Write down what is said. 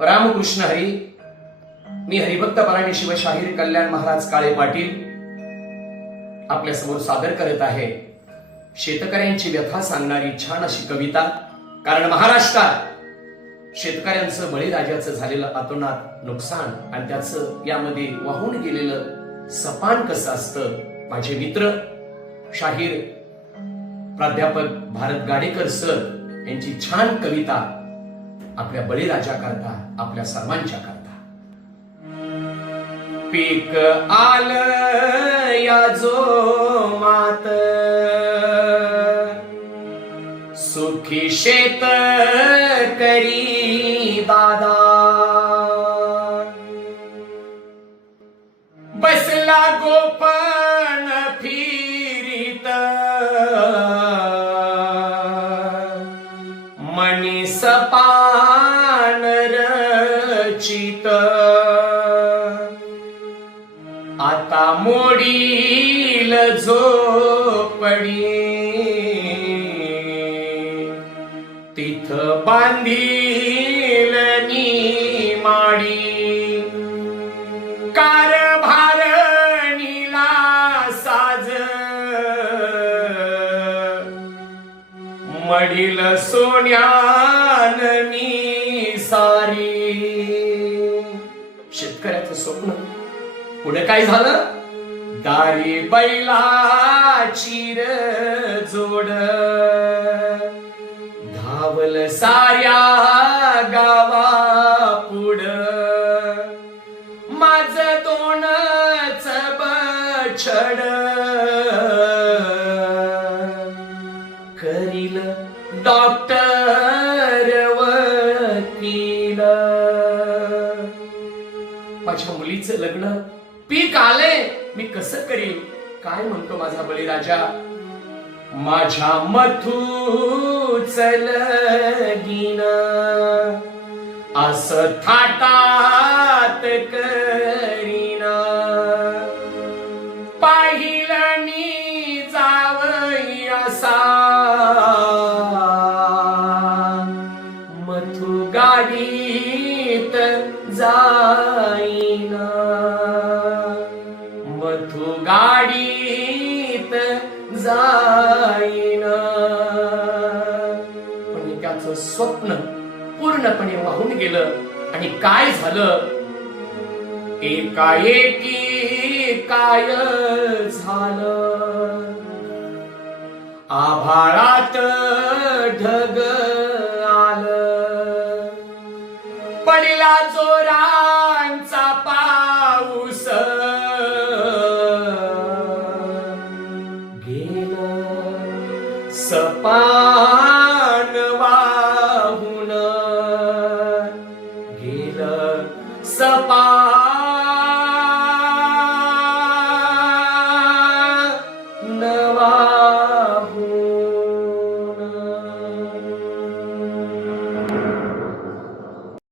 रामकृष्ण हरी मी हरिभक्त पराणी शिवशाहीर कल्याण महाराज काळे पाटील आपल्यासमोर सादर करत आहे. शेतकऱ्यांची व्यथा सांगणारी छान अशी कविता. कारण महाराष्ट्रात शेतकऱ्यांचं बळीराजाचं झालेलं अतोनात नुकसान आणि त्याचं यामध्ये वाहून गेलेलं सपान कसं असतं? माझे मित्र शाहीर प्राध्यापक भारत गाडेकर सर यांची छान कविता आपल्या बळीराजा करता आपल्या सर्वांच्या करता. पीक आलं या जो मात सुखी शेत करी दादा बसला गोपाळ मोडील झोपडी. तिथ बांधील नी माडी कारभारणीला साज. मडील सोन्यान मी सारी. शेतकऱ्याचं स्वप्न. पुढे काय झालं? दारी बैलाची र जोड. धावल साऱ्या गावा पुढ. माझ दोनच छड करील डॉक्टर वकील. माझ्या मुलीचं लग्न पीक आले मी कसं करीन? काय म्हणतो माझा बळीराजा? माझ्या मथूच लगीन अस थाटात करीना. पाहिलं मी जावई असा मथू गाडीत जाईना. गाडीत जाईन. पण त्याचं स्वप्न पूर्णपणे वाहून गेलं आणि काय झालं? एकाएकी काय झालं? आभाळात ढग आलं. पडला जोरा गेलं वाहून गेलं सपा